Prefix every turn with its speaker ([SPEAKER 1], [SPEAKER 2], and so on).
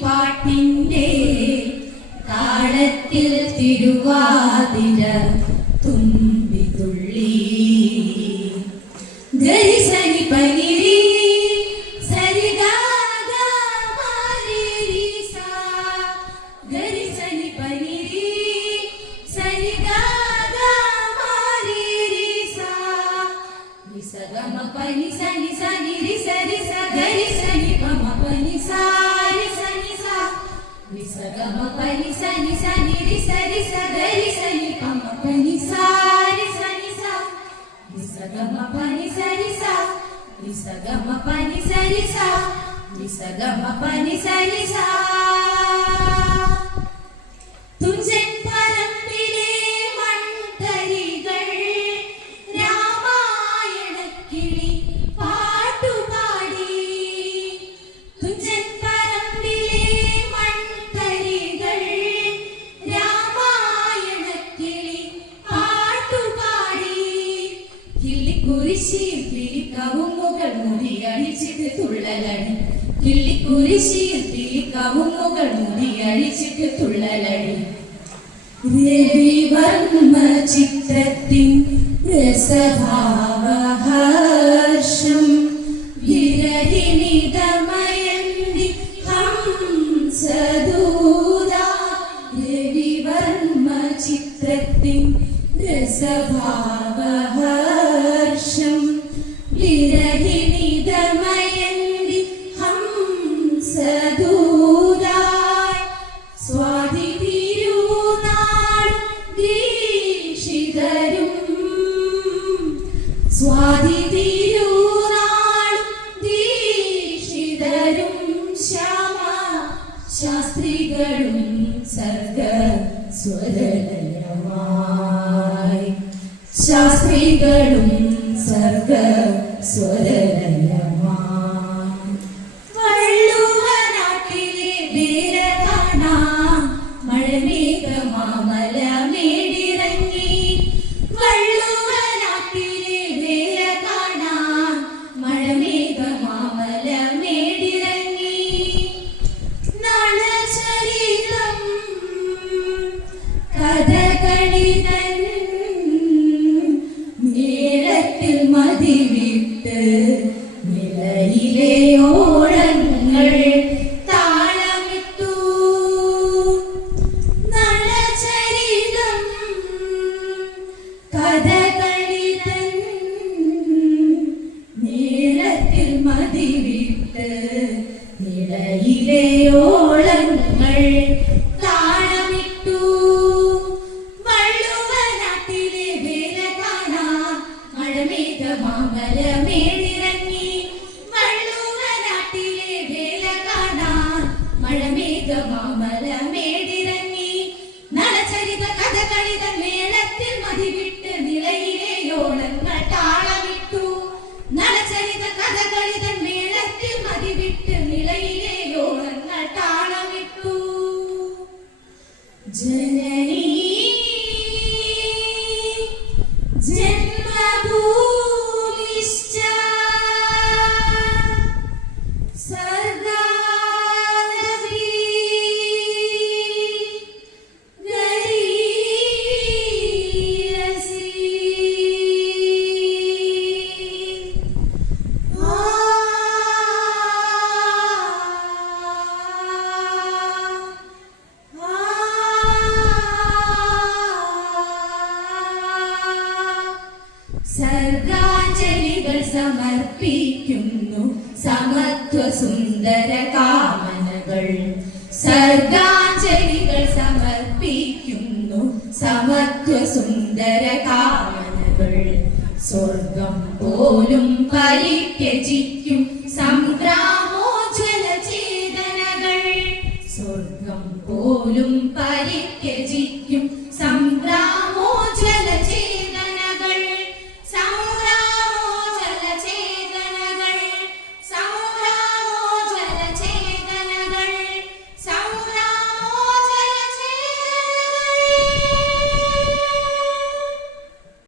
[SPEAKER 1] പാട്ടിന്റെ താളത്തിൽ തിരുവാതിര തുമ്പി. పని సని సని రి సరి స గరి సని పమ పని సా రి సని సా నిసగమ పని సని సని రి సరి స గరి సని పమ పని సా రి సని సా నిసగమ పని సరి సా నిసగమ పని సరి సా నిసగమ పని సరి సా കിള്ളിക്കുരിശി കിളിക്കവുമുകൾ മുടി അഴിച്ചിട്ട് തുള്ളലടി. ചിത്രത്തിൻ ശാസ്ത്രികളും സർഗ സ്വരലയമായി ശാസ്ത്രികളും മതിവിട്ട് നിലയിലെ ഓളങ്ങൾ താളമിട്ടു. നളചരിതം കഥകളിതൻ മേളത്തിൽ മതിവിട്ട് നിലയിലെ ഓളങ്ങൾ மழமேகமா மலமே സർഗാഞ്ജലികൾ സമർപ്പിക്കുന്നു. സമത്വ സുന്ദര കാമനകൾ. സർഗാഞ്ജലികൾ സമർപ്പിക്കുന്നു. സമത്വ സുന്ദര കാമനകൾ. സ്വർഗം പോലും പരിത്യജിക്കും. സംഗ്രാമോജ്വല ചേതനകൾ. സ്വർഗം പോലും പരിത്യജിക്കും.